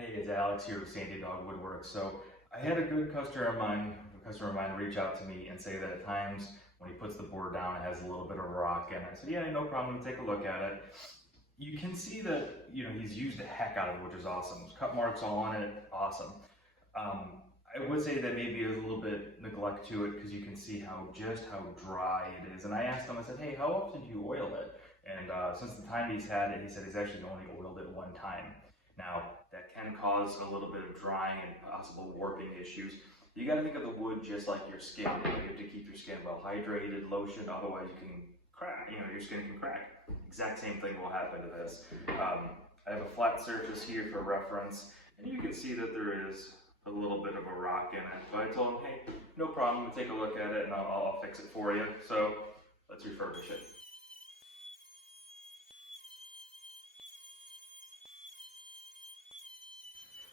Hey, it's Alex here with Sandy Dog Woodwork. So I had a good customer of mine reach out to me and say that at times when he puts the board down, it has a little bit of rock. And I said, yeah, no problem, take a look at it. You can see that, he's used the heck out of it, which is awesome. There's cut marks all on it, awesome. I would say that maybe there's a little bit neglect to it because you can see just how dry it is. And I asked him, I said, hey, how often do you oil it? And since the time he's had it, he said he's actually only oiled it one time. Now, that can cause a little bit of drying and possible warping issues. You got to think of the wood just like your skin. You have to keep your skin well hydrated, lotioned, otherwise you can crack, your skin can crack. Exact same thing will happen to this. I have a flat surface here for reference, and you can see that there is a little bit of a rock in it. But I told him, hey, no problem, take a look at it and I'll fix it for you. So let's refurbish it.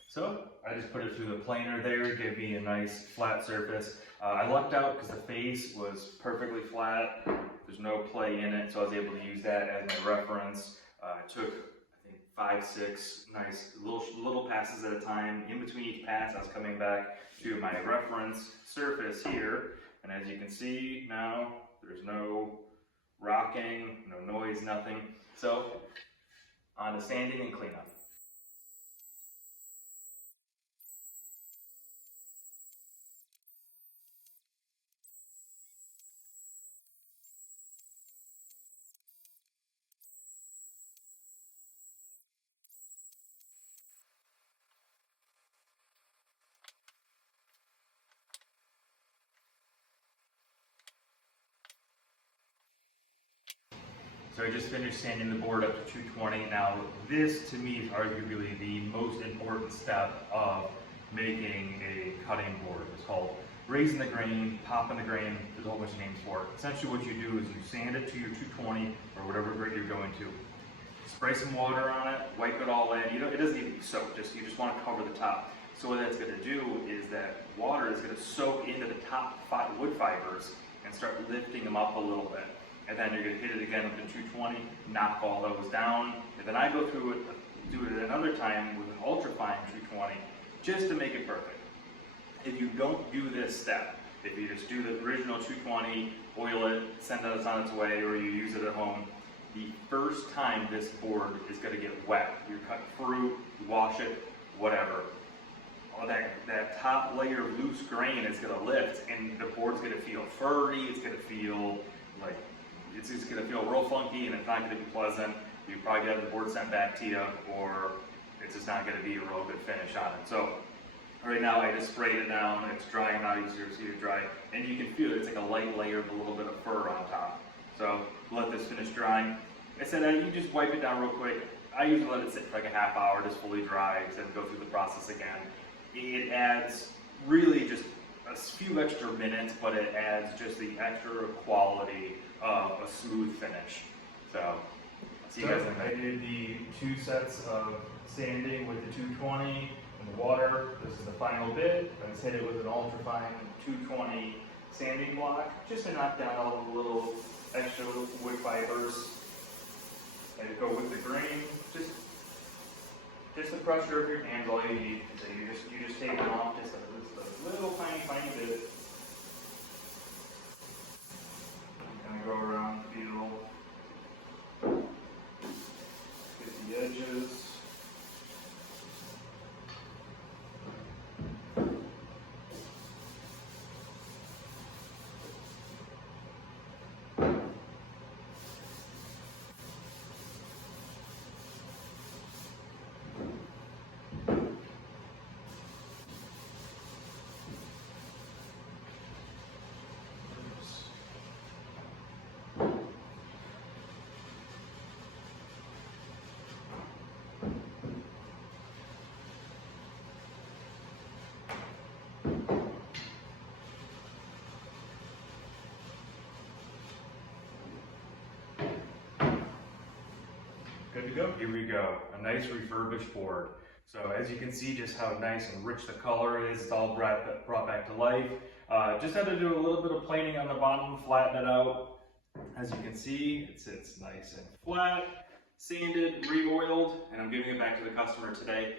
So I just put it through the planer there, gave me a nice flat surface. I lucked out because the face was perfectly flat. There's no play in it, so I was able to use that as my reference. I took, I think, 5, 6 nice little passes at a time. In between each pass, I was coming back to my reference surface here. And as you can see now, there's no rocking, no noise, nothing. So on to sanding and cleanup. So I just finished sanding the board up to 220. Now this to me is arguably the most important step of making a cutting board. It's called raising the grain, popping the grain. There's a whole bunch of names for it. Essentially what you do is you sand it to your 220 or whatever grit you're going to. Spray some water on it, wipe it all in. It doesn't need to be soaked, you just want to cover the top. So what that's going to do is that water is going to soak into the top wood fibers and start lifting them up a little bit. And then you're going to hit it again up to 220, knock all those down. And then I go through it, do it another time with an ultra-fine 220, just to make it perfect. If you don't do this step, if you just do the original 220, oil it, send it on its way, or you use it at home, the first time this board is going to get wet. You're cutting fruit, you wash it, whatever. All that top layer of loose grain is going to lift, and the board's going to feel furry, it's going to feel like it's just going to feel real funky, and it's not going to be pleasant. You probably get the board sent back to you, or it's just not going to be a real good finish on it. So right now I just sprayed it down. It's drying out easier to see it dry, and you can feel it. It's like a light layer of a little bit of fur on top. So let this finish drying. I said you just wipe it down real quick. I usually let it sit for like a half hour, just fully dry, and then go through the process again. It adds really just a few extra minutes, but it adds just the extra quality of a smooth finish. So, see you guys in a minute. I did the 2 sets of sanding with the 220 and the water. This is the final bit. I just hit it with an ultra-fine 220 sanding block, just to knock down all the little extra wood fibers. And go with the grain. Just the pressure of your hands, all you need. So you just take it off just a little tiny bit. Kind of go around, feel, get the edges. Good to go. Here we go, a nice refurbished board. So as you can see just how nice and rich the color is, it's all brought back to life. Just had to do a little bit of planing on the bottom, flatten it out. As you can see, it sits nice and flat, sanded, re-oiled, and I'm giving it back to the customer today.